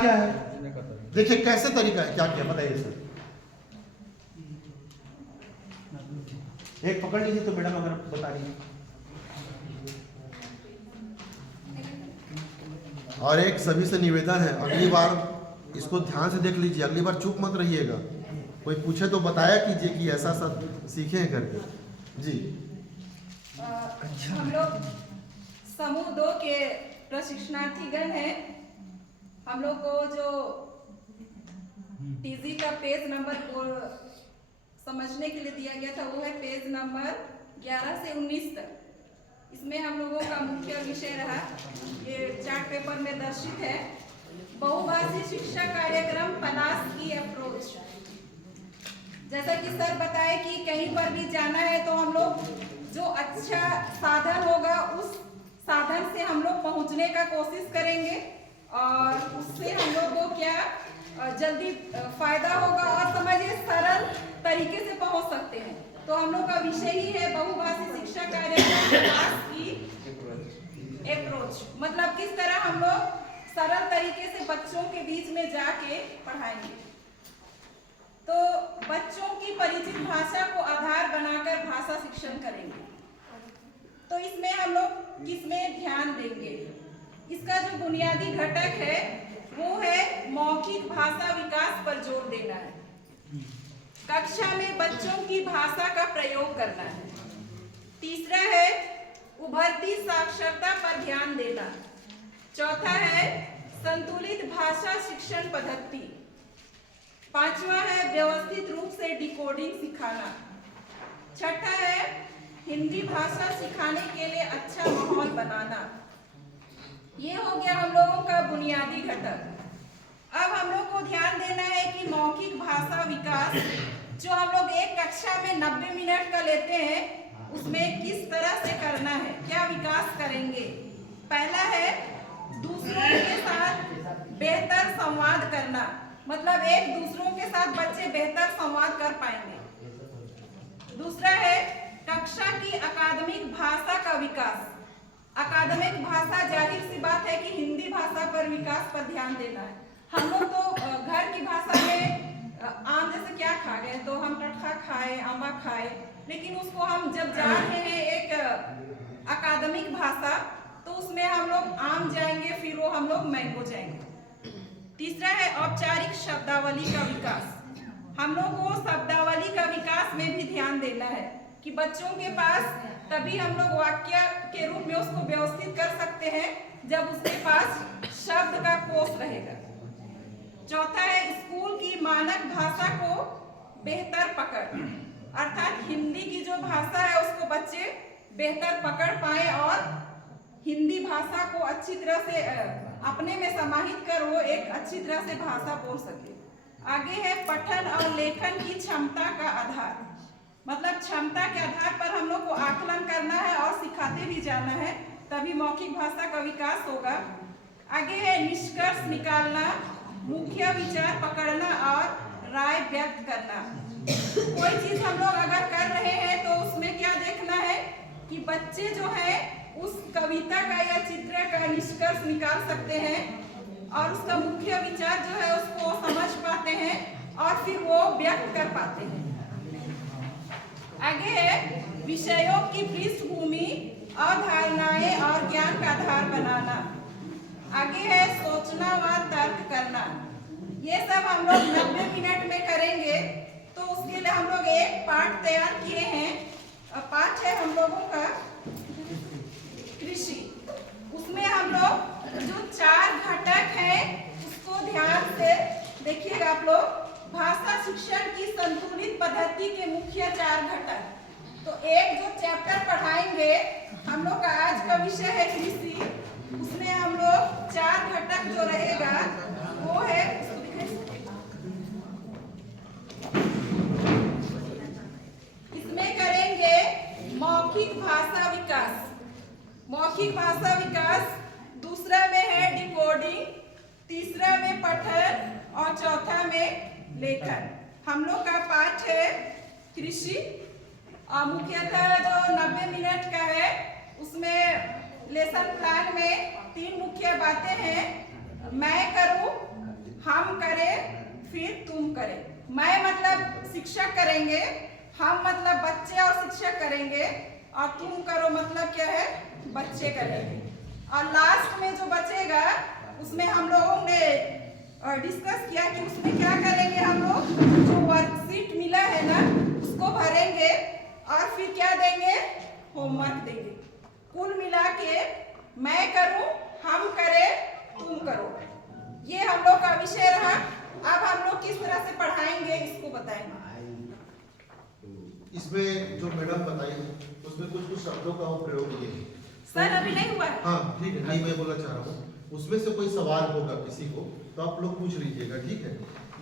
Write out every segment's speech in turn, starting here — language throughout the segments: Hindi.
क्या है, देखिए कैसे तरीका है, क्या किया बताइए सर। एक पकड़ लीजिए तो मैडम अगर बता रही है, और एक सभी से निवेदन है, अगली बार इसको ध्यान से देख लीजिए, अगली बार चुप मत रहिएगा, कोई पूछे तो बताया कीजिए कि ऐसा सब सीखे हैं करके। जी हम लोग समूह 2 के प्रशिक्षणार्थीगण हैं। हम लोग को जो टीजी का पेज नंबर को समझने के लिए दिया गया था वो है पेज नंबर 11 से 19 तक। इसमें हम लोगों का मुख्य विषय रहा, ये चार्ट पेपर में दर्शित है, बहुभाषी शिक्षा कार्यक्रम पलाश की अप्रोच। जैसा कि सर बताए कि कहीं पर भी जाना है तो हम लोग जो अच्छा साधन होगा उस साधन से हम लोग पहुंचने का कोशिश करेंगे और उससे हम लोग को क्या जल्दी फायदा होगा और समझिए सरल तरीके से पहुंच सकते हैं। तो हम लोग का विषय ही है बहुभाषी शिक्षा कार्यक्रम पलाश की अप्रोच, मतलब किस तरह हम लोग सरल तरीके से बच्चों के बीच में जाके पढ़ाएंगे। तो बच्चों की परिचित भाषा को आधार बनाकर भाषा शिक्षण करेंगे। तो इसमें हम लोग किसमें ध्यान देंगे, इसका जो बुनियादी घटक है वो है मौखिक भाषा विकास पर जोर देना है। कक्षा में बच्चों की भाषा का प्रयोग करना है। तीसरा है उभरती साक्षरता पर ध्यान देना। चौथा है संतुलित भाषा शिक्षण पद्धति। पांचवा है व्यवस्थित रूप से डिकोडिंग सिखाना। छठा है हिंदी भाषा सिखाने के लिए अच्छा माहौल बनाना। ये हो गया हम लोगों का बुनियादी घटक। अब हम लोग को ध्यान देना है कि मौखिक भाषा विकास जो हम लोग एक कक्षा में 90 मिनट का लेते हैं उसमें किस तरह से करना है, क्या विकास करेंगे। पहला है दूसरों के साथ बेहतर संवाद करना, मतलब एक दूसरों के साथ बच्चे बेहतर संवाद कर पाएंगे। दूसरा है कक्षा की अकादमिक भाषा का विकास। अकादमिक भाषा जाहिर सी बात है कि हिंदी भाषा पर विकास पर ध्यान देना है। हम लोग तो घर की भाषा में आम जैसे क्या खा गए तो हम टटखा खाए, आंबा खाए, लेकिन उसको हम जब जा रहे हैं एक अकादमिक भाषा तो उसमें हम लोग आम जाएंगे, फिर वो हम लोग मैंगो जाएंगे। तीसरा है औपचारिक शब्दावली का विकास। हम लोग को शब्दावली का विकास में भी ध्यान देना है कि बच्चों के पास तभी हम लोग वाक्य के रूप में उसको व्यवस्थित कर सकते हैं जब उसके पास शब्द का कोश रहेगा। चौथा है स्कूल की मानक भाषा को बेहतर पकड़, अर्थात हिंदी की जो भाषा है उसको बच्चे बेहतर पकड़ पाए और हिंदी भाषा को अच्छी तरह से अपने में समाहित कर वो एक अच्छी तरह से भाषा बोल सके। आगे है पठन और लेखन की क्षमता का आधार, मतलब क्षमता के आधार पर हम लोग को आकलन करना है और सिखाते भी जाना है, तभी मौखिक भाषा का विकास होगा। आगे है निष्कर्ष निकालना, मुख्य विचार पकड़ना और राय व्यक्त करना। कोई चीज हम लोग अगर कर रहे हैं तो उसमें क्या देखना है कि बच्चे जो है उस कविता का या चित्र का निष्कर्ष निकाल सकते हैं और उसका मुख्य विचार जो है उसको समझ पाते हैं और फिर वो व्यक्त कर पाते हैं। आगे है विषयों की पृष्ठभूमि, अवधारणाएं और ज्ञान का आधार बनाना। आगे है सोचना व तर्क करना। ये सब हम लोग 90 मिनट में करेंगे। तो उसके लिए हम लोग एक पाठ तैयार किए हैं। पाठ है हम लोगों का कृषि। उसमें हम लोग जो 4 घटक हैं उसको ध्यान से देखिएगा आप लोग। भाषा शिक्षण की संतुलित पद्धति के मुख्य 4 घटक। तो एक जो चैप्टर पढ़ाएंगे, हम लोग का आज का विषय है कृषि, उसमें हम लोग 4 घटक जो रहेगा वो है, इसमें करेंगे मौखिक भाषा विकास। मौखिक भाषा विकास, दूसरा में है डिकोडिंग, तीसरा में पठन और चौथा में लेखन। हम लोग का पाठ है कृषि और मुख्यतः जो 90 मिनट का है उसमें लेसन प्लान में 3 मुख्य बातें हैं। मैं करूं, हम करें फिर तुम करें। मैं मतलब शिक्षक करेंगे, हम मतलब बच्चे और शिक्षक करेंगे, और तुम करो मतलब क्या है, बच्चे करेंगे। और लास्ट में जो बचेगा उसमें हम लोगों ने डिस्कस किया कि उसमें क्या करेंगे, हम लोग जो वर्कशीट मिला है ना उसको भरेंगे और फिर क्या देंगे, होमवर्क देंगे। कुल मिला के मैं करूं, हम करें, तुम करो, ये हम लोग का विषय रहा। अब हम लोग किस तरह से पढ़ाएंगे इसको बताएंगे। इसमें जो मैडम बताई उसमें कुछ कुछ शब्दों का हम प्रयोग किए हैं। सर अभी नहीं हुआ है। हाँ ठीक है, नहीं मैं बोलना चाह रहा हूँ, उसमें से कोई सवाल होगा किसी को तो आप लोग पूछ लीजिएगा, ठीक है।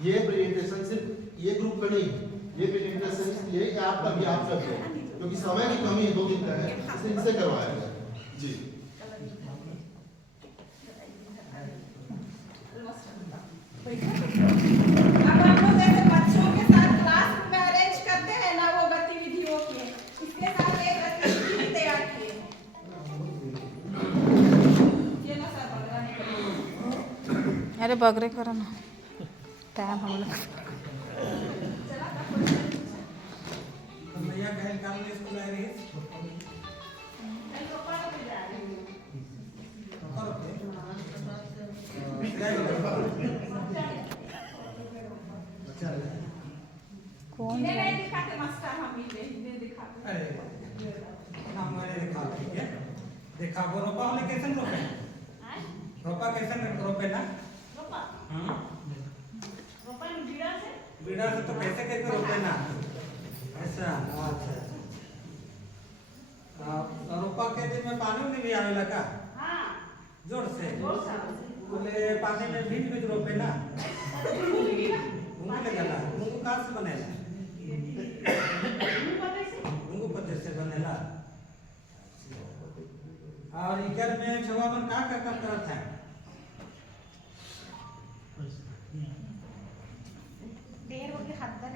ये प्रेजेंटेशन सिर्फ ये ग्रुप का नहीं है, ये प्रेजेंटेशन ये आपका भी आपका भी है, क्योंकि समय की कमी है, 2 दिन का है, इसलिए इनसे करवाया गया जी। अब हम लोग जैसे बच्चों के साथ क्लास में अरेंज करते हैं ना वो गतिविधियों के, इसके साथ एक गतिविधि भी तैयार किए। ये ना सर बगरा नहीं करो। अरे बगरे करो ना, टाइम हम लोग भैया कहीं काम में स्कूल आ रही है। कौन इन्हें नहीं दिखाते मास्टर, हम इन्हें दिखाते। अरे हम मैंने देखा, ठीक है देखा। वो रोपा हमने कैसे रोपे, रोपा कैसे रोपे ना, बीड़ा से तो कैसे कैसे रोपे ना, ऐसा। अच्छा रोपा के दिन में पानी में भी आवेला का, जोर से बोले पानी में भीज रोपे ना, उंगली लगला, उंगली कहाँ से बनेला, उंगली पत्ते से बनेला। और इधर में छुआ मन का करता है, देर हो गई हाथ में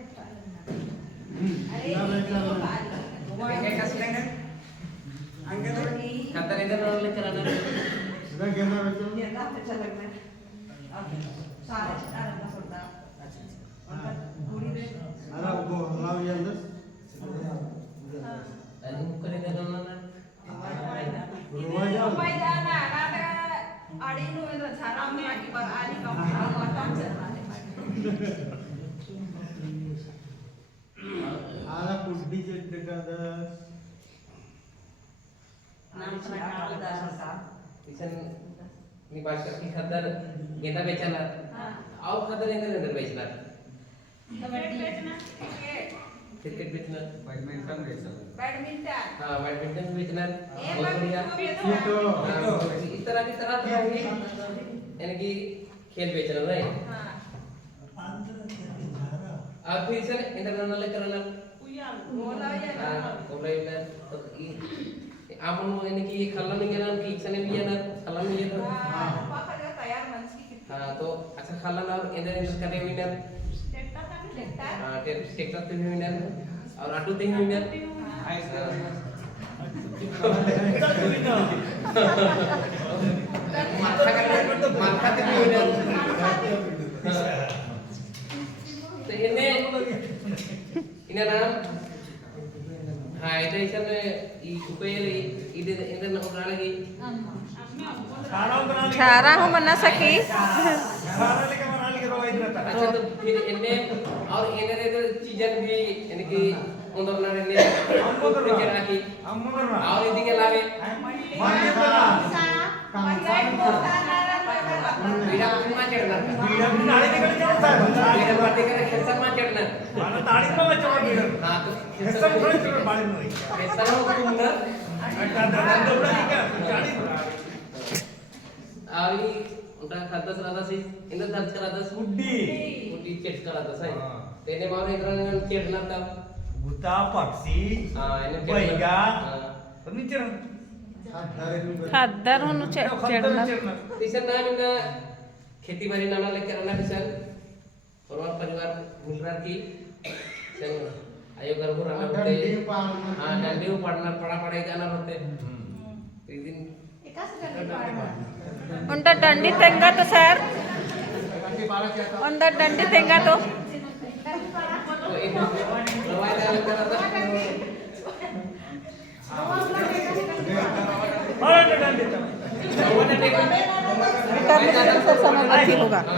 मी भाषा की खातर गेंदा बेचणार और खातर इंद्र बेचणार क्रिकेट बेचणार बैडमिंटन हाँ बैडमिंटन बेचणार इस तरह की तरह होगी, यानी कि खेल बेचना नहीं। अब फिर से इंद्र ले करना आपण यानी कि खाला नहीं गेला कि इच्छा नहीं लिया ना, खाला नहीं लिया हाँ तो अच्छा खाला ना इंद्र इंद्र करे विनर हाँ टेक्टर पे विनर और ऑटो पे विनर माथा पे विनर तो इन्हें नाम हाँ इधर इसमें इधर ना उड़ा लगी छारा हूँ मना सकी। अच्छा तो फिर इन्हें और इन्हें चीज़ें भी यानी कि उधर ना रहने के राखी और इधर के लावे बीड़ा कुमार चढ़ना बीड़ा पार्टी का खेलता मार चढ़ना हाँ तो खेलता हो कुमार अभी उनका खाता सरादा से इन्हें दर्द कराता से मुट्ठी चेट कराता से तेने मारे इधर चेटना था गुता पक्षी बैगा फर्नीचर खादर हूँ चढ़ना तीसरा नाम इनका खेती बाड़ी नाना लेकर आना किसान और परिवार मिलकर की आयो घर को रहना होते हाँ डंडे को पढ़ना पढ़ाई जाना होते एक दिन उनका डंडी तेंगा तो सर अंदर डंडी देगा तो करने से सब समय होगा।